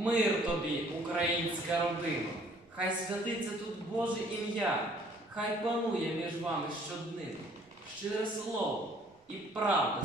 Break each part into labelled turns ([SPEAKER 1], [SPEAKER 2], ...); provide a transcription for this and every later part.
[SPEAKER 1] Мир тобі, українська родина, хай святиться тут Боже ім'я, хай панує між вами щоднину, щире слово і правда.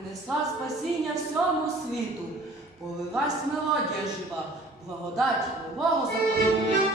[SPEAKER 2] принесла спасіння всьому світу, полилась мелодія жива, благодать нового
[SPEAKER 3] заповіту.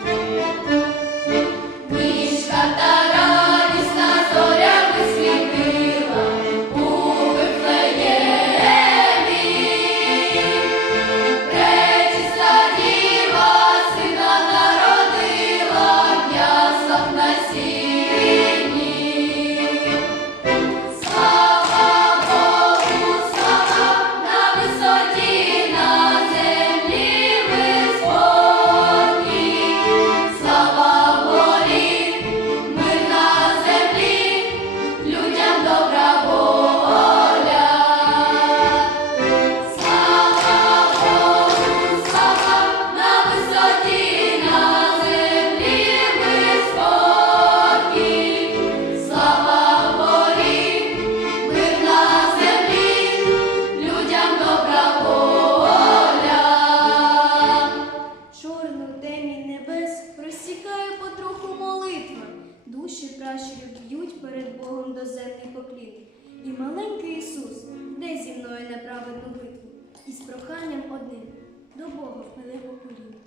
[SPEAKER 3] б'ють перед Богом до землі поклін. І маленький Ісус, де зі мною на праведну битву, і з проханням одним до Бога
[SPEAKER 4] впили поколінь.